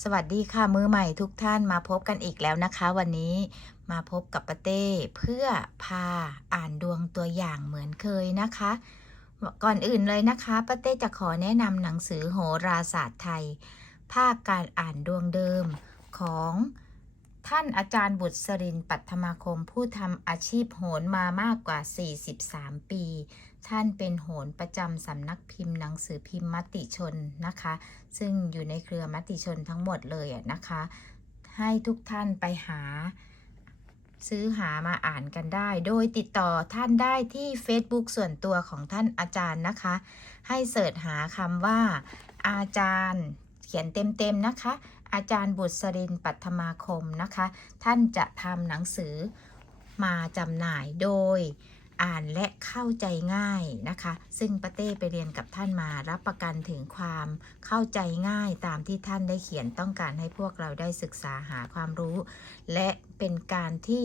สวัสดีค่ะมือใหม่ทุกท่านมาพบกันอีกแล้วนะคะ วันนี้มาพบกับปาเต้เพื่อพาอ่านดวงตัวอย่างเหมือนเคยนะคะ ก่อนอื่นเลยนะคะปาเต้จะขอแนะนำหนังสือโหราศาสตร์ไทย ภาคการอ่านดวงเดิมของท่านอาจารย์บุตรสรินปัทมาคมผู้ทำอาชีพโหรมามากกว่า 43 ปี ท่านเป็นโหรประจำสำนักพิมพ์หนังสือพิมพ์มติชนนะคะ ซึ่งอยู่ในเครือมติชนทั้งหมดเลยนะคะ ให้ทุกท่านไปหา ซื้อหามาอ่านกันได้ โดยติดต่อท่านได้ที่ Facebook ส่วนตัวของท่านอาจารย์นะคะ ให้เสิร์ชหาคำว่า อาจารย์เขียนเต็มๆนะคะ อาจารย์บุตรสรินปัทมาคมนะคะ ท่านจะทำหนังสือมาจำหน่ายโดย อ่านและเข้าใจง่ายนะคะ ซึ่งปาเต้ไปเรียนกับท่านมารับประกันถึงความเข้าใจง่ายตามที่ท่านได้เขียนต้องการให้พวกเราได้ศึกษาหาความรู้ และเป็นการที่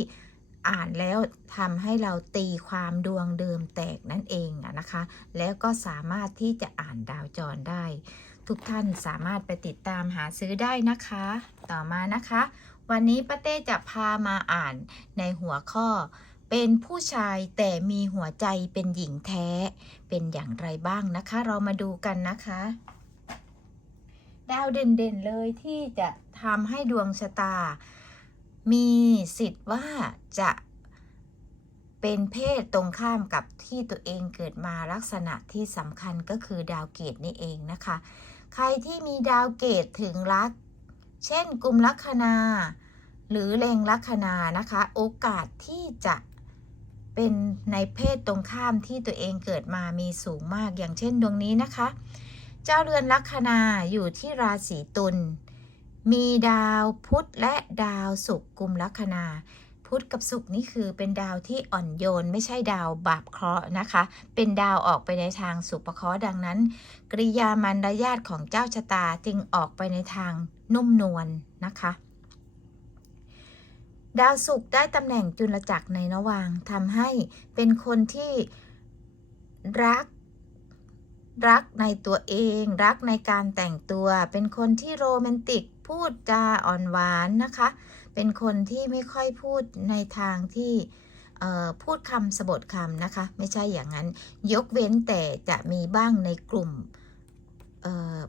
อ่านแล้วทำให้เราตีความดวงเดิมแตกนั่นเองอะนะคะ แล้วก็สามารถที่จะอ่านดาวจรได้ ทุกท่านสามารถไปติดตามหาซื้อได้นะคะ ต่อมานะคะ วันนี้ป้าเต้จะพามาอ่านในหัวข้อ เป็นผู้ชายแต่มีหัวใจเป็นหญิงแท้ เป็นอย่างไรบ้างนะคะ เรามาดูกันนะคะ ดาวเด่นๆเลยที่จะทำให้ดวงชะตา มีสิทธิ์ว่าจะเป็นเพศตรงข้ามกับที่ตัวเองเกิดมาลักษณะที่สำคัญก็คือดาวเกตนี่เองนะคะ ใครที่มีดาวเกตถึงรัก เช่นกลุ่มลัคนา หรือแรงลัคนานะคะ โอกาสที่จะ เป็นในเพศตรงข้ามที่ตัวเองเกิดมามีสูงมากอย่างเช่นดวงนี้นะคะ เจ้าเรือนลัคนาอยู่ที่ราศีตุลมีดาวพุธและดาวศุกร์กลุ่มลัคนาพุธกับศุกร์นี่คือเป็นดาวที่อ่อนโยน ไม่ใช่ดาวบาปเคราะห์นะคะ เป็นดาวออกไปในทางสุปเคราะห์ดังนั้น กริยามารยาทของเจ้าชะตาจึงออกไปในทางนุ่มนวลนะคะ ดาวศุกร์ได้ตำแหน่งจุลจักรในนวางทำให้เป็นคนที่รัก รักในตัวเอง รักในการแต่งตัว เป็นคนที่โรแมนติกพูดจาอ่อนหวานนะคะ เป็นคนที่ไม่ค่อยพูดในทางที่พูดคำสะบทคำนะคะ ไม่ใช่อย่างนั้น ยกเว้นแต่จะมีบ้างในกลุ่ม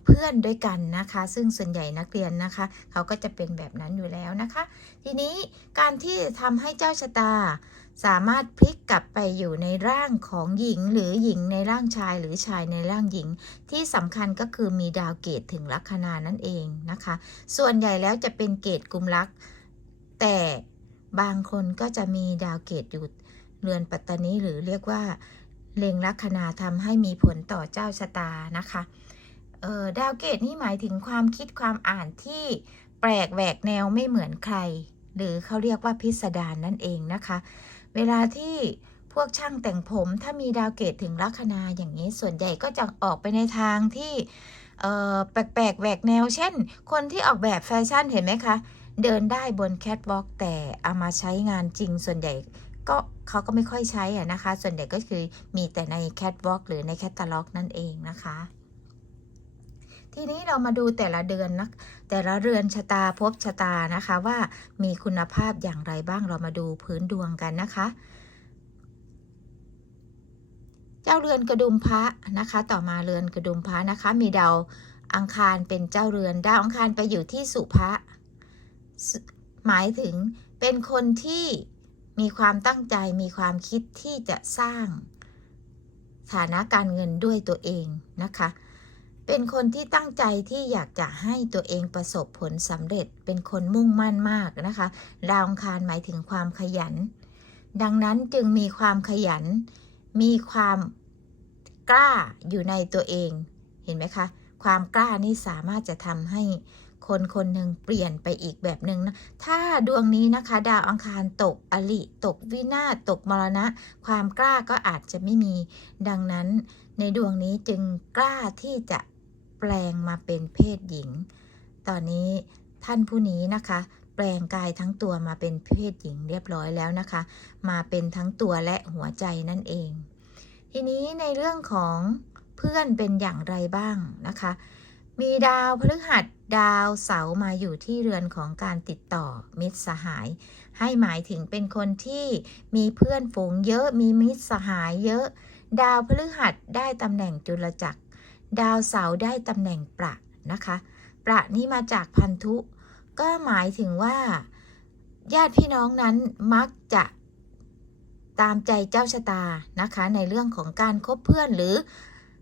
เพื่อนด้วยกันนะคะ ซึ่งส่วนใหญ่นักเรียนนะคะ เขาก็จะเป็นแบบนั้นอยู่แล้วนะคะ ทีนี้การที่ทำให้เจ้าชะตา สามารถพลิกกลับไปอยู่ในร่างของหญิง หรือหญิงในร่างชายหรือชายในร่างหญิง ที่สำคัญก็คือมีดาวเกตถึงลัคนานั่นเองนะคะ ส่วนใหญ่แล้วจะเป็นเกตกุมลักแต่บางคนก็จะมีดาวเกตอยู่เรือนปัตตานีหรือเรียกว่าเล็งลัคนาทำให้มีผลต่อเจ้าชะตานะคะ เออดาวเกตนี่หมายถึงความคิดความอ่านที่แปลกแหวกแนวไม่เหมือนใคร หรือเขาเรียกว่าพิสดารนั่นเองนะคะ เวลาที่พวกช่างแต่งผมถ้ามีดาวเกตถึงลัคนาอย่างนี้ส่วนใหญ่ก็จะออกไปในทางที่เออแปลกๆแหวกแนว เช่น คนที่ออกแบบแฟชั่นเห็นไหมคะ เดินได้บนแคทวอล์กแต่เอามาใช้งานจริงส่วนใหญ่ก็เขาก็ไม่ค่อยใช้อะนะคะ ส่วนใหญ่ก็คือมีแต่ในแคทวอล์กหรือในแคตตาล็อกนั่นเองนะคะ ทีนี้เรามาดูแต่ละเดือนนะแต่ละเรือนชะตาภพชะตานะคะว่ามีคุณภาพอย่างไรบ้างเรามาดูพื้นดวงกันนะคะ เจ้าเรือนกระดุมพระนะคะ ต่อมาเรือนกระดุมพระนะคะ มีดาวอังคารเป็นเจ้าเรือนดาวอังคารไปอยู่ที่สุภะหมายถึงเป็นคนที่มีความตั้งใจมีความคิดที่จะสร้างฐานะการเงินด้วยตัวเองนะคะ เป็นคนที่ตั้งใจที่อยากจะให้ตัวเองประสบผลสำเร็จ เป็นคนมุ่งมั่นมากนะคะ ดาวอังคารหมายถึงความขยัน ดังนั้นจึงมีความขยัน มีความกล้าอยู่ในตัวเอง เห็นไหมคะ ความกล้านี่สามารถจะทำให้คนคนหนึ่งเปลี่ยนไปอีกแบบหนึ่งนะ ถ้าดวงนี้นะคะ ดาวอังคารตกอลิตกวินาศตกมรณะ ความกล้าก็อาจจะไม่มี ดังนั้นในดวงนี้จึงกล้าที่จะ แปลงมาเป็นเพศหญิง ตอนนี้ท่านผู้นี้นะคะ แปลงกายทั้งตัวมาเป็นเพศหญิงเรียบร้อยแล้วนะคะ มาเป็นทั้งตัวและหัวใจนั่นเอง ทีนี้ในเรื่องของเพื่อนเป็นอย่างไรบ้างนะคะ มีดาวพฤหัสดาวเสาร์มาอยู่ที่เรือนของการติดต่อมิตรสหาย ให้หมายถึงเป็นคนที่มีเพื่อนฝูงเยอะมีมิตรสหายเยอะ ดาวพฤหัสได้ตำแหน่งจุลจักร ดาวเสาร์ได้ตำแหน่งประนะคะ ประนี่มาจากพันธุ ก็หมายถึงว่า ญาติพี่น้องนั้นมักจะตามใจเจ้าชะตานะคะ ในเรื่องของการคบเพื่อนหรือ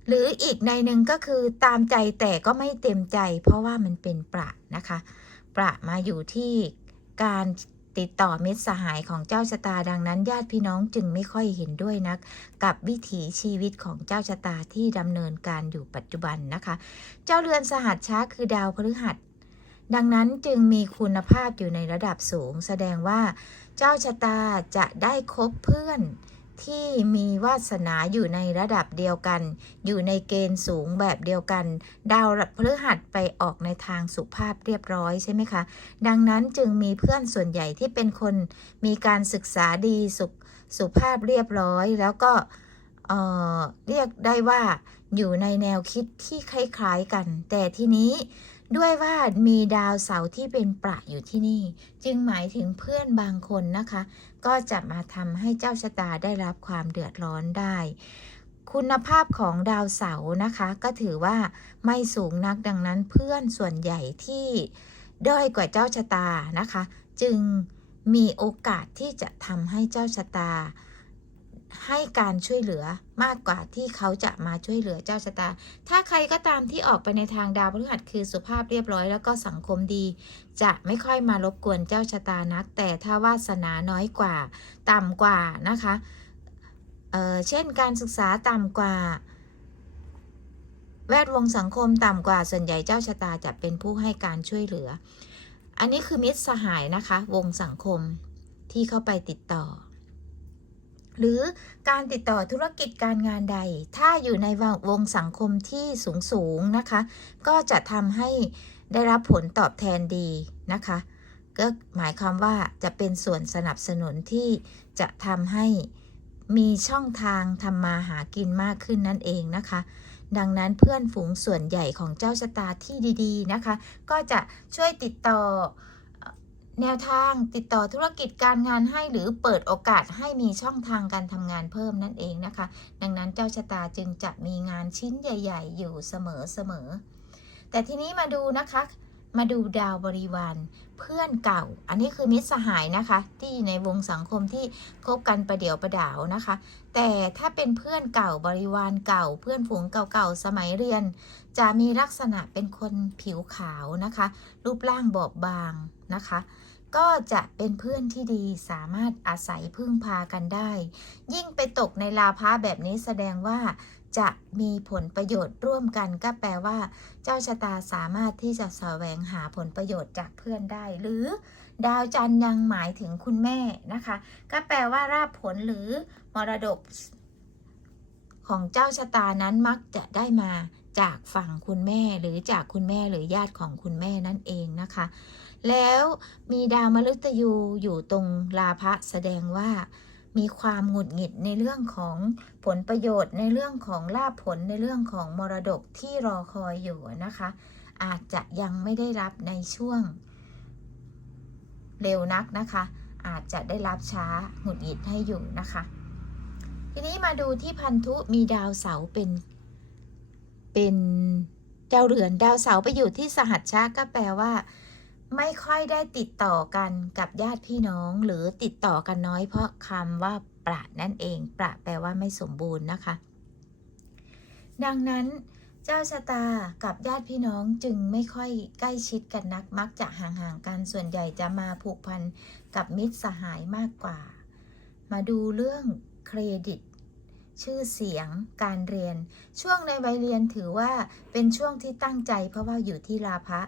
หรืออีกในหนึ่งก็คือตามใจแต่ก็ไม่เต็มใจ เพราะว่ามันเป็นประนะคะ ประมาอยู่ที่การ ติดต่อมิตรสหายของเจ้าชะตาดังนั้น ญาติพี่น้องจึงไม่ค่อยเห็นด้วยนัก กับวิถีชีวิตของเจ้าชะตาที่ดำเนินการอยู่ปัจจุบันนะคะ เจ้าเรือนสหัสช้าคือดาวพฤหัส ดังนั้นจึงมีคุณภาพอยู่ในระดับสูง แสดงว่าเจ้าชะตาจะได้คบเพื่อน ที่มีวาสนาอยู่ในระดับเดียวกัน อยู่ในเกณฑ์สูงแบบเดียวกัน ดาวพฤหัสไปออกในทางสุภาพเรียบร้อยใช่ไหมคะ ดังนั้นจึงมีเพื่อนส่วนใหญ่ที่เป็นคนมีการศึกษาดีสุสุภาพเรียบร้อย แล้วก็เเรียกได้ว่าอยู่ในแนวคิดที่คล้ายๆกัน แต่ทีนี้ ด้วยว่ามีดาวเสาร์ที่เป็นประอยู่ที่นี่ จึงหมายถึงเพื่อนบางคนนะคะ ก็จะมาทำให้เจ้าชะตาได้รับความเดือดร้อนได้ คุณภาพของดาวเสาร์นะคะ ก็ถือว่าไม่สูงนักดังนั้นเพื่อนส่วนใหญ่ที่ด้อยกว่าเจ้าชะตานะคะ จึงมีโอกาสที่จะทำให้เจ้าชะตา ให้การช่วยเหลือมากกว่าที่เขาจะมาช่วยเหลือเจ้าชะตา ถ้าใครก็ตามที่ออกไปในทางดาวพฤหัสคือสุภาพเรียบร้อยแล้วก็สังคมดี จะไม่ค่อยมารบกวนเจ้าชะตานัก แต่ถ้าวาสนาน้อยกว่า ต่ำกว่านะคะเเช่นการศึกษาต่ำกว่า แวดวงสังคมต่ำกว่าส่วนใหญ่เจ้าชะตาจะเป็นผู้ให้การช่วยเหลือ อันนี้คือมิตรสหายนะคะ วงสังคมที่เข้าไปติดต่อ หรือการติดต่อธุรกิจการงานใด ถ้าอยู่ในวงสังคมที่สูงสูงนะคะ ก็จะทำให้ได้รับผลตอบแทนดีนะคะ ก็หมายความว่าจะเป็นส่วนสนับสนุนที่จะทำให้มีช่องทางทำมาหากินมากขึ้นนั่นเองนะคะ ดังนั้นเพื่อนฝูงส่วนใหญ่ของเจ้าชะตาที่ดี ๆนะคะ ก็จะช่วยติดต่อ แนวทางติดต่อธุรกิจการงานให้หรือเปิดโอกาสให้มีช่องทางการทำงานเพิ่มนั่นเองนะคะ ดังนั้นเจ้าชะตาจึงจะมีงานชิ้นใหญ่ ๆ อยู่เสมอๆแต่ทีนี้มาดูนะคะมาดูดาวบริวารเพื่อนเก่า อันนี้คือมิตรสหายนะคะ ที่ในวงสังคมที่คบกันประเดี๋ยวประดาวนะคะ แต่ถ้าเป็นเพื่อนเก่าบริวารเก่า เพื่อนฝูงเก่าๆสมัยเรียน จะมีลักษณะเป็นคนผิวขาวนะคะ รูปร่างบอบบางนะคะ ก็จะเป็นเพื่อนที่ดีสามารถอาศัยพึ่งพากันได้ ยิ่งไปตกในลาภะแบบนี้แสดงว่าจะมีผลประโยชน์ร่วมกันก็แปลว่า เจ้าชะตาสามารถที่จะแสวงหาผลประโยชน์จากเพื่อนได้ หรือดาวจันทร์ยังหมายถึงคุณแม่นะคะ ก็แปลว่าราบผลหรือมรดกของเจ้าชะตานั้นมักจะได้มาจากฝั่งคุณแม่หรือจากคุณแม่หรือญาติของคุณแม่นั่นเองนะคะ แล้วมีดาวมฤตยูอยู่ตรงลาภะแสดงว่ามีความหงุดหงิดในเรื่องของผลประโยชน์ในเรื่องของลาภผลในเรื่องของมรดกที่รอคอยอยู่นะคะ อาจจะยังไม่ได้รับในช่วงเร็วนักนะคะ อาจจะได้รับช้าหงุดหงิดให้อยู่นะคะ ทีนี้มาดูที่พันธุมีดาวเสาเป็น เป็นเจ้าเรือนดาวเสาไปอยู่ที่สหัชชาก็แปลว่า ไม่ค่อยได้ติดต่อกันกับญาติพี่น้อง หรือติดต่อกันน้อยเพราะคำว่าประนั่นเอง ประแปลว่าไม่สมบูรณ์นะคะ ดังนั้นเจ้าชะตากับญาติพี่น้องจึงไม่ค่อยใกล้ชิดกันนัก มักจะห่างๆกันส่วนใหญ่จะมาผูกพันกับมิตรสหายมากกว่า มาดูเรื่องเครดิตชื่อเสียง การเรียน ช่วงในวัยเรียนถือว่าเป็นช่วงที่ตั้งใจเพราะว่าอยู่ที่ลาภะ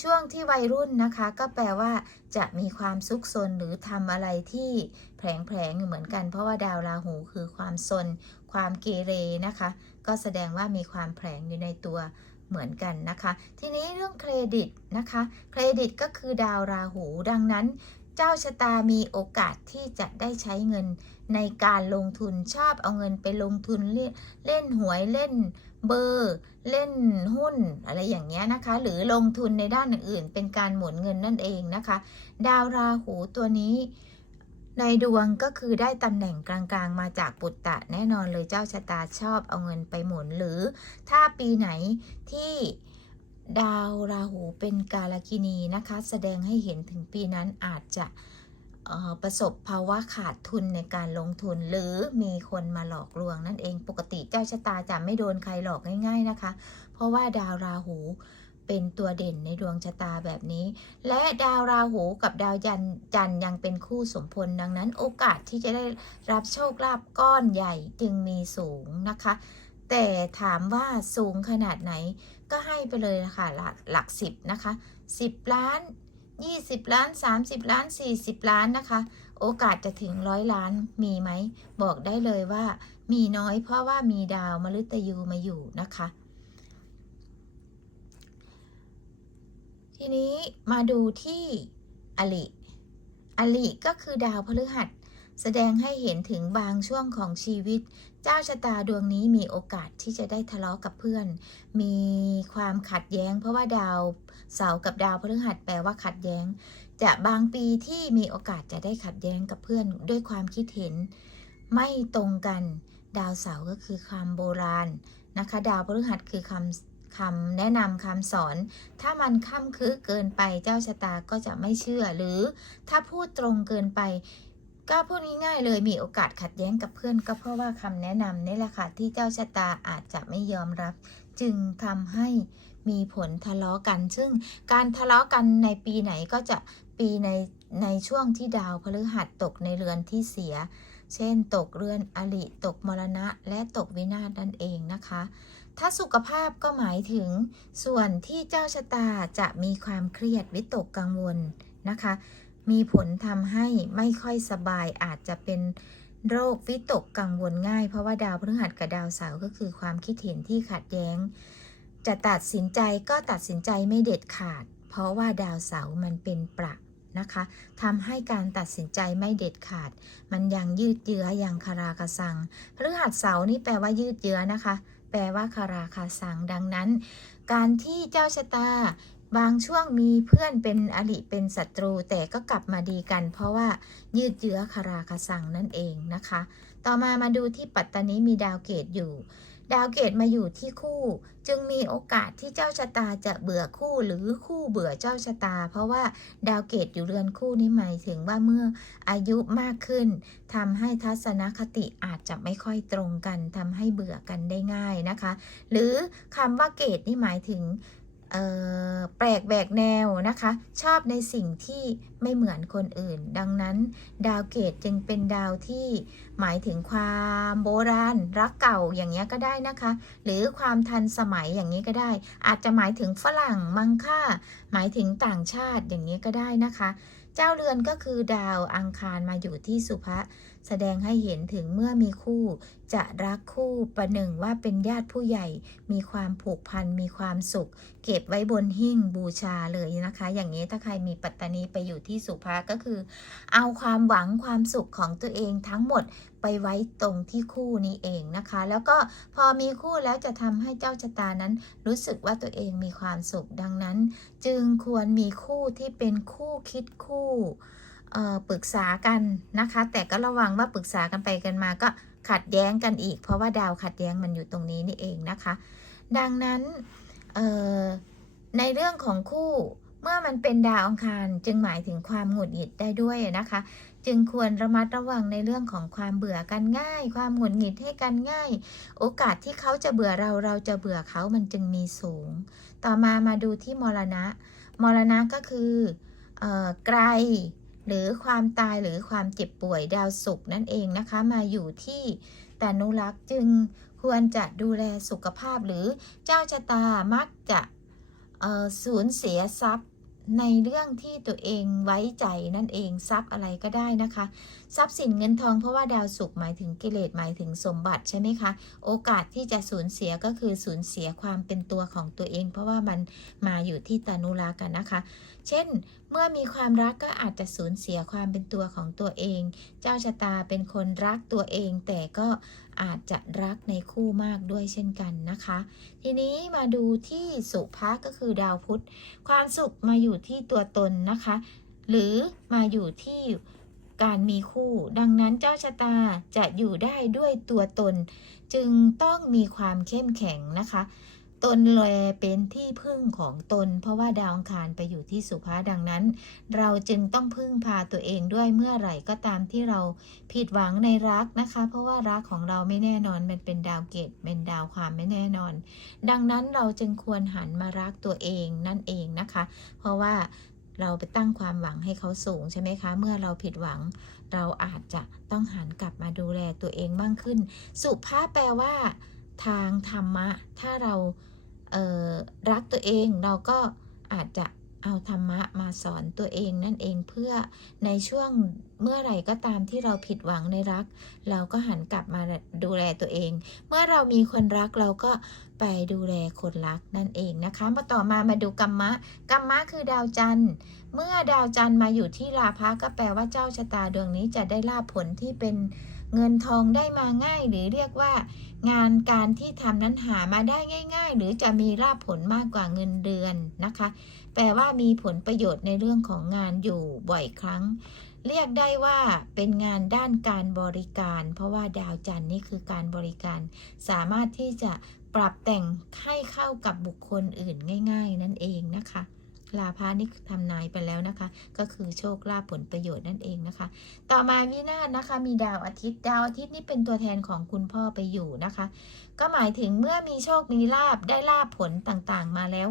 ช่วงที่วัยรุ่นนะคะก็แปลว่าจะมีความซุกซนหรือทำอะไรที่แผลงๆเหมือนกัน เพราะว่าดาวราหูคือความซน ความเกเรนะคะ ก็แสดงว่ามีความแผลงอยู่ในตัวเหมือนกันนะคะ ทีนี้เรื่องเครดิตนะคะ เครดิตก็คือดาวราหู ดังนั้น เจ้าชะตามีโอกาสที่จะได้ใช้เงินในการลงทุนชอบเอาเงินไปลงทุนเล่นหวยเล่นเบอร์เล่นหุ้นอะไรอย่างเงี้ยนะคะ หรือลงทุนในด้านอื่นๆ เป็นการหมุนเงินนั่นเองนะคะ ดาวราหูตัวนี้ในดวงก็คือได้ตำแหน่งกลางๆ มาจากปุตตะแน่นอนเลยเจ้าชะตาชอบเอาเงินไปหมุนหรือถ้าปีไหนที่ ดาวราหูเป็นกาลกินีนะคะ แสดงให้เห็นถึงปีนั้นอาจจะประสบภาวะขาดทุนในการลงทุน หรือมีคนมาหลอกลวงนั่นเองปกติเจ้าชะตาจะไม่โดนใครหลอกง่าย ๆนะคะ เพราะว่าดาวราหูเป็นตัวเด่นในดวงชะตาแบบนี้ และดาวราหูกับดาวจันจันยังเป็นคู่สมพลดังนั้นโอกาสที่จะได้รับโชคลาภก้อนใหญ่จึงมีสูงนะคะ แต่ถามว่าสูงขนาดไหนก็ให้ไปเลยนะคะหลักหลักสิบนะคะสิบล้านยี่สิบล้านสามสิบล้านสี่สิบล้านนะคะ โอกาสจะถึงร้อยล้านมีไหม บอกได้เลยว่า มีน้อยเพราะว่ามีดาวมฤตยูมาอยู่นะคะ ทีนี้มาดูที่อลิอลิก็คือดาวพฤหัส แสดงให้เห็นถึงบางช่วงของชีวิต เจ้าชะตาดวงนี้มีโอกาสที่จะได้ทะเลาะกับเพื่อน มีความขัดแย้ง เพราะว่าดาวเสาร์กับดาวพฤหัสแปลว่าขัดแย้ง จะบางปีที่มีโอกาสจะได้ขัดแย้งกับเพื่อน ด้วยความคิดเห็น ไม่ตรงกัน ดาวเสาร์ก็คือคำโบราณนะคะ ดาวพฤหัสคือคำคำแนะนำคำสอน ถ้ามันค่ำคือเกินไปเจ้าชะตาก็จะไม่เชื่อ หรือถ้าพูดตรงเกินไป ก็พูดง่ายๆเลยมีโอกาสขัดแย้งกับเพื่อน ก็เพราะว่าคำแนะนำนี่แหละค่ะที่เจ้าชะตาอาจจะไม่ยอมรับ จึงทำให้มีผลทะเลาะกัน ซึ่งการทะเลาะกันในปีไหนก็จะปีในในช่วงที่ดาวพฤหัสตกในเรือนที่เสีย เช่น ตกเรือนอลิตกมรณะ และตกวินาศนั่นเองนะคะ ถ้าสุขภาพก็หมายถึง ส่วนที่เจ้าชะตาจะมีความเครียดวิตกกังวลนะคะ มีผลทำให้ไม่ค่อยสบายอาจจะเป็นโรควิตกกังวลง่าย เพราะว่าดาวพฤหัสกับดาวเสาร์ก็คือความคิดเห็นที่ขัดแย้ง จะตัดสินใจก็ตัดสินใจไม่เด็ดขาด เพราะว่าดาวเสาร์มันเป็นประนะคะทำให้การตัดสินใจไม่เด็ดขาด มันยังยืดเยื้อยังคาราคาซังพฤหัสเสาร์นี่แปลว่ายืดเยื้อนะคะ แปลว่าคาราคาซังดังนั้น การที่เจ้าชะตา บางช่วงมีเพื่อนเป็นอริเป็นศัตรู แต่ก็กลับมาดีกัน เพราะว่ายืดเยื้อคาราคาซังนั่นเองนะคะ ต่อมามาดูที่ปัตตานีมีดาวเกตอยู่ ดาวเกตมาอยู่ที่คู่ จึงมีโอกาสที่เจ้าชะตาจะเบื่อคู่หรือคู่เบื่อเจ้าชะตา เพราะว่าดาวเกตอยู่เรือนคู่นี้หมายถึงว่าเมื่ออายุมากขึ้นทำให้ทัศนคติอาจจะไม่ค่อยตรงกันทำให้เบื่อกันได้ง่ายนะคะ หรือคำว่าเกตนี่หมายถึง แปลกแบกแนวนะคะ ชอบในสิ่งที่ไม่เหมือนคนอื่น ดังนั้น ดาวเกตจึงเป็นดาวที่หมายถึงความโบราณ รักเก่าอย่างเงี้ก็ได้นะคะ หรือความทันสมัยอย่างนี้ก็ได้ อาจจะหมายถึงฝรั่งมังค่า หมายถึงต่างชาติอย่างนี้ก็ได้นะคะ เจ้าเรือนก็คือดาวอังคารมาอยู่ที่สุภะแสดงให้เห็นถึงเมื่อมีคู่ จะรักคู่ประหนึ่งว่าเป็นญาติผู้ใหญ่ มีความผูกพันมีความสุข เก็บไว้บนหิ้งบูชาเลยนะคะ อย่างนี้ถ้าใครมีปัตตานีไปอยู่ที่สุภะก็คือ เอาความหวังความสุขของตัวเองทั้งหมดไปไว้ตรงที่คู่นี้เองนะคะ แล้วก็พอมีคู่แล้วจะทำให้เจ้าชะตานั้น รู้สึกว่าตัวเองมีความสุขดังนั้น จึงควรมีคู่ที่เป็นคู่คิดคู่ ปรึกษากันนะคะ แต่ก็ระวังว่าปรึกษากันไปกันมาก็ขัดแย้งกันอีก เพราะว่าดาวขัดแย้งมันอยู่ตรงนี้นี่เองนะคะ ดังนั้นในเรื่องของคู่เมื่อมันเป็นดาวอังคารจึงหมายถึงความหงุดหงิดได้ด้วยนะคะ จึงควรระมัดระวังในเรื่องของความเบื่อกันง่าย ความหงุดหงิดให้กันง่าย โอกาสที่เขาจะเบื่อเราเราจะเบื่อเขามันจึงมีสูง ต่อมามาดูที่มรณะ มรณะก็คือออไกล หรือความตายหรือความเจ็บป่วยดาวศุกร์นั่นเองนะคะ มาอยู่ที่ตานุรักษ์จึงควรจะดูแลสุขภาพหรือเจ้าชะตามักจะสูญเสียทรัพย์ในเรื่องที่ตัวเองไว้ใจนั่นเองทรัพย์อะไรก็ได้นะคะ ทรัพย์สินเงินทองเพราะว่าดาวศุกร์หมายถึงกิเลสหมายถึงสมบัติใช่ไหมคะ โอกาสที่จะสูญเสียก็คือสูญเสียความเป็นตัวของตัวเอง เพราะว่ามันมาอยู่ที่ตานุรักษ์กันนะคะ เช่น เมื่อมีความรักก็อาจจะสูญเสียความเป็นตัวของตัวเอง เจ้าชะตาเป็นคนรักตัวเอง แต่ก็อาจจะรักในคู่มากด้วยเช่นกันนะคะ ทีนี้มาดูที่สุภะก็คือดาวพุธ ความสุขมาอยู่ที่ตัวตนนะคะ หรือมาอยู่ที่ การมีคู่ ดังนั้นเจ้าชะตาจะอยู่ได้ด้วยตัวตน จึงต้องมีความเข้มแข็งนะคะ ตนแลเป็นที่พึ่งของตน เพราะว่าดาวอังคารไปอยู่ที่สุภาดังนั้น เราจึงต้องพึ่งพาตัวเองด้วยเมื่อไหร่ก็ตามที่เราผิดหวังในรักนะคะ เพราะว่ารักของเราไม่แน่นอนมันเป็นดาวเกตเป็นดาวความไม่แน่นอน ดังนั้นเราจึงควรหันมารักตัวเองนั่นเองนะคะ เพราะว่า เราไปตั้งความหวังให้เขาสูงใช่ไหมคะ เมื่อเราผิดหวัง เราอาจจะต้องหันกลับมาดูแลตัวเองบ้างขึ้น สุภาพแปลว่า ทางธรรมะ ถ้าเราเรักตัวเองเราก็อาจจะ เอาธรรมะมาสอนตัวเองนั่นเองเพื่อในช่วงเมื่อไหร่ก็ตามที่เราผิดหวังในรัก เราก็หันกลับมาดูแลตัวเอง เมื่อเรามีคนรักเราก็ไปดูแลคนรักนั่นเองนะคะมาต่อมามาดูกรรมะกรรมะคือดาวจันทร์ เมื่อดาวจันทร์มาอยู่ที่ลาภะก็แปลว่าเจ้าชะตาดวงนี้จะได้ลาภผลที่เป็น เงินทองได้มาง่ายหรือเรียกว่า งานการที่ทำนั้นหามาได้ง่าย ๆ หรือจะมีลาภผลมากกว่าเงินเดือนนะคะ แปลว่ามีผลประโยชน์ในเรื่องของงานอยู่บ่อยครั้ง เรียกได้ว่าเป็นงานด้านการบริการ เพราะว่าดาวจันทร์นี่คือการบริการ สามารถที่จะปรับแต่งให้เข้ากับบุคคลอื่นง่าย ๆ นั่นเองนะคะ ลาภานี่ทำนายไปแล้วนะคะ ก็คือโชคลาภผลประโยชน์นั่นเองนะคะ ต่อมาวินาศนะคะ มีดาวอาทิตย์ดาวอาทิตย์นี่เป็นตัวแทนของคุณพ่อไปอยู่นะคะ ก็หมายถึงเมื่อมีโชคมีลาบได้ลาบผลต่างๆ มาแล้ว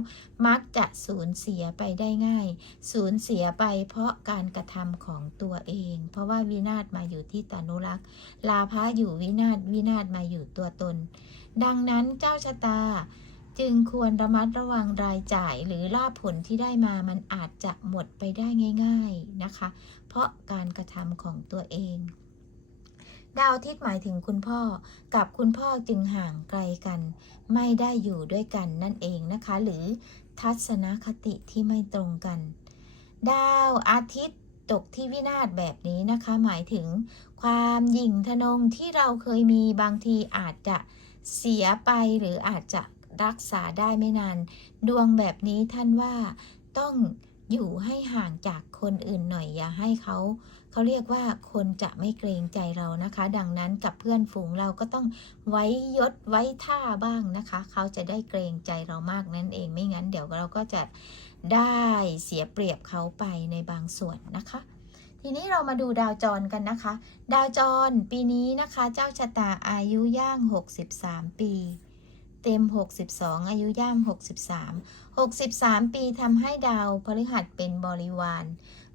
มักจะสูญเสียไปได้ง่าย สูญเสียไปเพราะการกระทำของตัวเอง เพราะว่าวินาศมาอยู่ที่ตานุรักษ์ลาภะอยู่วินาศวินาศมาอยู่ตัวตน ดังนั้นเจ้าชะตา จึงควรระมัดระวังรายจ่ายหรือลาภผลที่ได้มามันอาจจะหมดไปได้ง่าย ๆนะคะ เพราะการกระทำของตัวเอง ดาวอาทิตย์หมายถึงคุณพ่อกับคุณพ่อจึงห่างไกลกัน ไม่ได้อยู่ด้วยกันนั่นเองนะคะ หรือทัศนคติที่ไม่ตรงกัน ดาวอาทิตย์ตกที่วินาศแบบนี้นะคะ หมายถึงความหยิ่งทะนงที่เราเคยมีบางทีอาจจะเสียไปหรืออาจจะ รักษาได้ไม่นาน ดวงแบบนี้ท่านว่าต้องอยู่ให้ห่างจากคนอื่นหน่อยอย่าให้เขาเขาเรียกว่าคนจะไม่เกรงใจเรานะคะ ดังนั้นกับเพื่อนฝูงเราก็ต้องไว้ยศไว้ท่าบ้างนะคะ เขาจะได้เกรงใจเรามากนั่นเองไม่งั้น เดี๋ยวเราก็จะได้เสียเปรียบเขาไปในบางส่วนนะคะ ทีนี้เรามาดูดาวจรกันนะคะ ดาวจรปีนี้นะคะ เจ้าชะตาอายุย่าง 63 ปี เต็ม 62 อายุย่าม 63 63 ปีทำให้ดาวพฤหัสเป็นบริวาร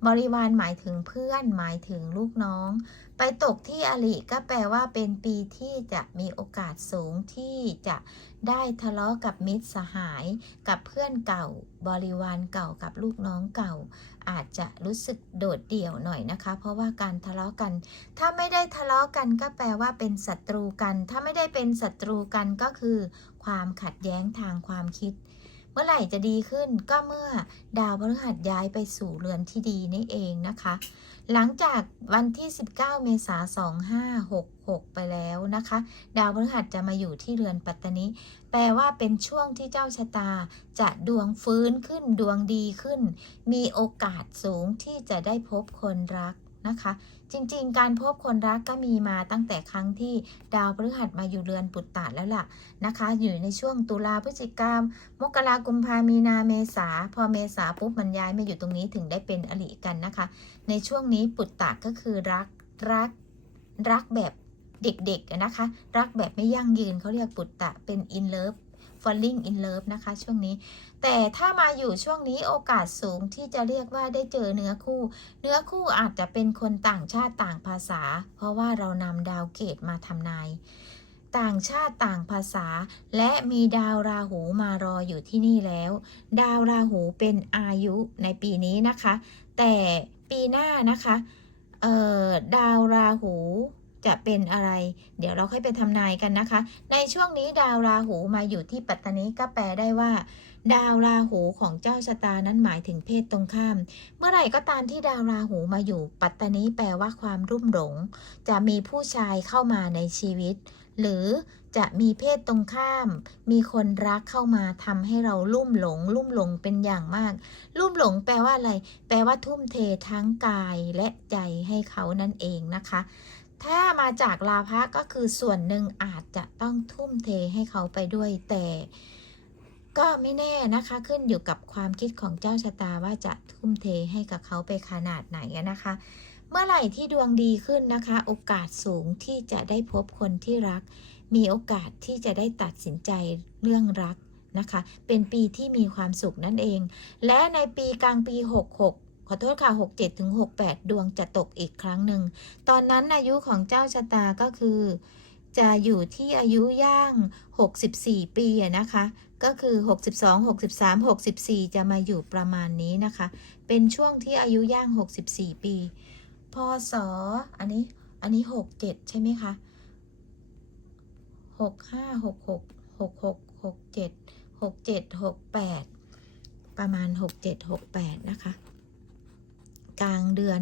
บริวารหมายถึงเพื่อนหมายถึงลูกน้อง ไปตกที่อริก็แปลว่าเป็นปีที่จะมีโอกาสสูงที่จะได้ทะเลาะกับมิตรสหาย กับเพื่อนเก่า บริวารเก่ากับลูกน้องเก่า อาจจะรู้สึกโดดเดี่ยวหน่อยนะคะ เพราะว่าการทะเลาะกัน ถ้าไม่ได้ทะเลาะกันก็แปลว่าเป็นศัตรูกัน ถ้าไม่ได้เป็นศัตรูกันก็คือ ความขัดแย้งทางความคิด เมื่อไหร่จะดีขึ้นก็เมื่อดาวพฤหัสย้ายไปสู่เรือนที่ดีนี่เองนะคะ หลังจากวันที่ 19 เมษายน2566 ไปแล้วนะคะ ดาวพฤหัสจะมาอยู่ที่เรือนปัตตนิแปลว่าเป็นช่วงที่เจ้าชะตา จะดวงฟื้นขึ้นดวงดีขึ้น มีโอกาสสูงที่จะได้พบคนรัก นะคะ จริงๆ การพบคนรักก็มีมาตั้งแต่ครั้งที่ดาวพฤหัสมาอยู่เรือนปุตตะแล้วล่ะนะคะ อยู่ในช่วงตุลาพฤศจิกามมกรากุมภามีนาเมษาพอเมษาปุ๊บมันย้ายมาอยู่ตรงนี้ถึงได้เป็นอริกันนะคะ ในช่วงนี้ปุตตะก็คือรักรักรักแบบเด็กๆนะคะ รักแบบไม่ยั่งยืนเขาเรียกปุตตะเป็น in love falling in love นะคะ ช่วงนี้ แต่ถ้ามาอยู่ช่วงนี้โอกาสสูงที่จะเรียกว่าได้เจอเนื้อคู่ เนื้อคู่อาจจะเป็นคนต่างชาติต่างภาษา เพราะว่าเรานำดาวเกตมาทำนายต่างชาติต่างภาษา และมีดาวราหูมารออยู่ที่นี่แล้ว ดาวราหูเป็นอายุในปีนี้นะคะ แต่ปีหน้านะคะดาวราหู จะเป็นอะไร เดี๋ยวเราค่อยไปทำนายกันนะคะ ในช่วงนี้ดาวราหูมาอยู่ที่ปัตตานีก็แปลได้ว่า ดาวราหูของเจ้าชะตานั้นหมายถึงเพศตรงข้าม เมื่อไหร่ก็ตามที่ดาวราหูมาอยู่ ปัตตานีแปลว่าความรุ่มหลง จะมีผู้ชายเข้ามาในชีวิต หรือจะมีเพศตรงข้าม มีคนรักเข้ามาทำให้เราลุ่มหลง ลุ่มหลงเป็นอย่างมาก ลุ่มหลงแปลว่าอะไร แปลว่าทุ่มเททั้งกายและใจให้เขานั่นเองนะคะ ถ้ามาจากลาภะก็คือส่วนหนึ่งอาจจะต้องทุ่มเทให้เขาไปด้วยแต่ ก็ไม่แน่นะคะขึ้นอยู่กับความคิดของเจ้าชะตาว่าจะทุ่มเทให้กับเขาไปขนาดไหนนะคะ เมื่อไหร่ที่ดวงดีขึ้นนะคะ โอกาสสูงที่จะได้พบคนที่รัก มีโอกาสที่จะได้ตัดสินใจเรื่องรักนะคะ เป็นปีที่มีความสุขนั่นเอง และในปีกลางปี 66 ขอโทษค่ะ 67ถึง68 ดวงจะตกอีกครั้งหนึ่ง ตอนนั้นอายุของเจ้าชะตาก็คือ จะอยู่ที่อายุย่าง 64 ปีนะคะ ก็คือ 62 63 64 จะมาอยู่ประมาณนี้นะคะ เป็นช่วงที่อายุย่าง 64 ปี พศอันนี้ อันนี้ 67 ใช่ไหมคะ 65 66 66 67 67 68 ประมาณ 67 68 นะคะ กลางเดือน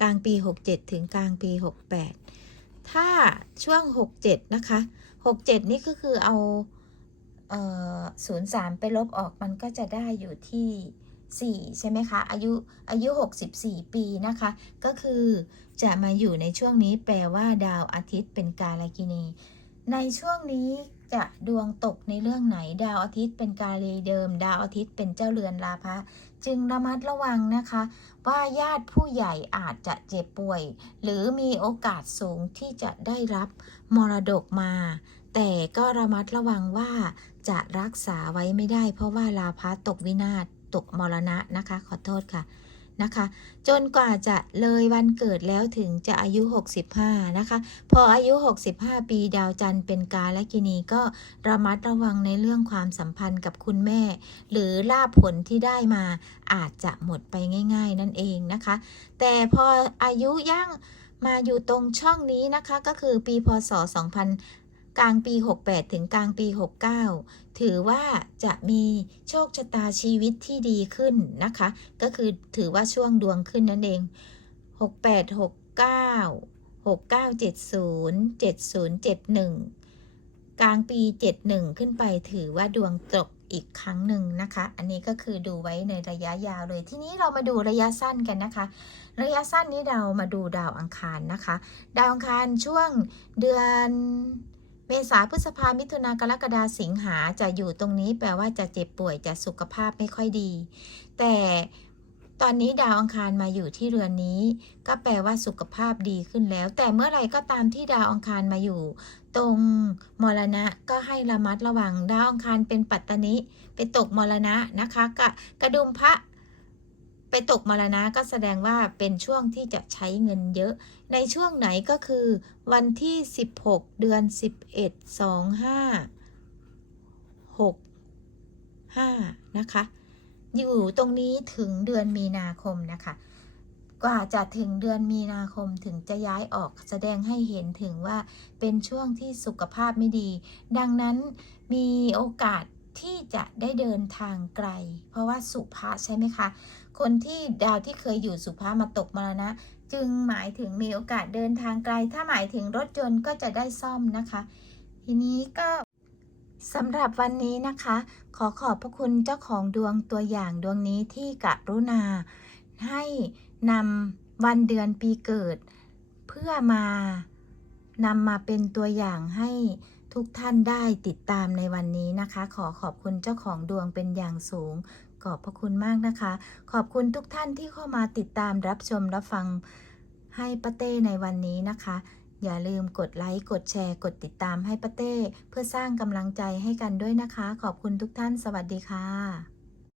กลางปี 67 ถึงกลางปี 68 ถ้าช่วง 67 นะคะ 67 นี่ก็คือเอาเอ่อ03ไปลบออกมันก็จะได้อยู่ที่ 4 ใช่ไหมคะ อายุอายุ 64 ปีนะคะ ก็คือจะมาอยู่ในช่วงนี้แปลว่าดาวอาทิตย์เป็นกาลกินี ในช่วงนี้ จะดวงตกในเรื่องไหนดาวอาทิตย์เป็นกาลีเดิม ดาวอาทิตย์เป็นเจ้าเรือนลาภะจึงระมัดระวังนะคะ ว่าญาติผู้ใหญ่อาจจะเจ็บป่วย หรือมีโอกาสสูงที่จะได้รับมรดกมา แต่ก็ระมัดระวังว่าจะรักษาไว้ไม่ได้ เพราะว่าลาภะตกวินาศตกมรณะนะคะ ขอโทษค่ะ นะคะ จนกว่าจะเลยวันเกิดแล้วถึงจะอายุ 65 นะคะ พออายุ 65 ปีดาวจันทร์เป็นกาและกินีก็ระมัดระวังในเรื่องความสัมพันธ์กับคุณแม่ หรือลาภผลที่ได้มาอาจจะหมดไปง่าย ๆ นั่นเองนะคะ แต่พออายุย่างมาอยู่ตรงช่องนี้นะคะก็คือปีพศ2000 กลางปี 68 ถึงกลางปี 69 ถือว่าจะมีโชคชะตาชีวิตที่ดีขึ้นนะคะ ก็คือถือว่าช่วงดวงขึ้นนั่นเอง 68 69 69 70 70 71 กลางปี 71 ขึ้นไปถือว่าดวงตกอีกครั้งหนึ่งนะคะ อันนี้ก็คือดูไว้ในระยะยาวเลย ทีนี้เรามาดูระยะสั้นกันนะคะ ระยะสั้นนี้เรามาดูดาวอังคารนะคะ ดาวอังคารช่วงเดือน เมษาพฤษภามิถุนากรกฎาสิงหาจะอยู่ตรงนี้แปลว่าจะเจ็บป่วยจะสุขภาพไม่ค่อยดี แต่ตอนนี้ดาวอังคารมาอยู่ที่เรือนนี้ ก็แปลว่าสุขภาพดีขึ้นแล้ว แต่เมื่อไหร่ก็ตามที่ดาวอังคารมาอยู่ ตรงมรณะก็ให้ระมัดระวังดาวอังคารเป็นปัตตนิไปตกมรณะนะคะกะกระดุมพระ ไปตกมรณะก็แสดงว่าเป็นช่วงที่จะใช้เงินเยอะ ในช่วงไหนก็คือ วันที่ 16 เดือน 11 25 65 นะคะ อยู่ตรงนี้ถึงเดือนมีนาคมนะคะ กว่าจะถึงเดือนมีนาคมถึงจะย้ายออกแสดงให้เห็นถึงว่าเป็นช่วงที่สุขภาพไม่ดี ดังนั้นมีโอกาส ที่จะได้เดินทางไกล เพราะว่าสุภาใช่ไหมคะ คนที่ดาวที่เคยอยู่สุภามาตกมรณะ จึงหมายถึงมีโอกาสเดินทางไกล ถ้าหมายถึงรถยนต์ก็จะได้ซ่อมนะคะ ทีนี้ก็สำหรับวันนี้นะคะ ขอขอบพระคุณเจ้าของดวงตัวอย่างดวงนี้ที่กรุณา ให้นำวันเดือนปีเกิด เพื่อมานำมาเป็นตัวอย่างให้ ทุกท่านได้ติดตามในวันนี้นะคะ ขอขอบคุณเจ้าของดวงเป็นอย่างสูง ขอบพระคุณมากนะคะ ขอบคุณทุกท่านที่เข้ามาติดตามรับชมรับฟังให้ป้าเต้ในวันนี้นะคะ อย่าลืมกดไลค์กดแชร์ กดติดตามให้ป้าเต้ เพื่อสร้างกำลังใจให้กันด้วยนะคะ ขอบคุณทุกท่าน สวัสดีค่ะ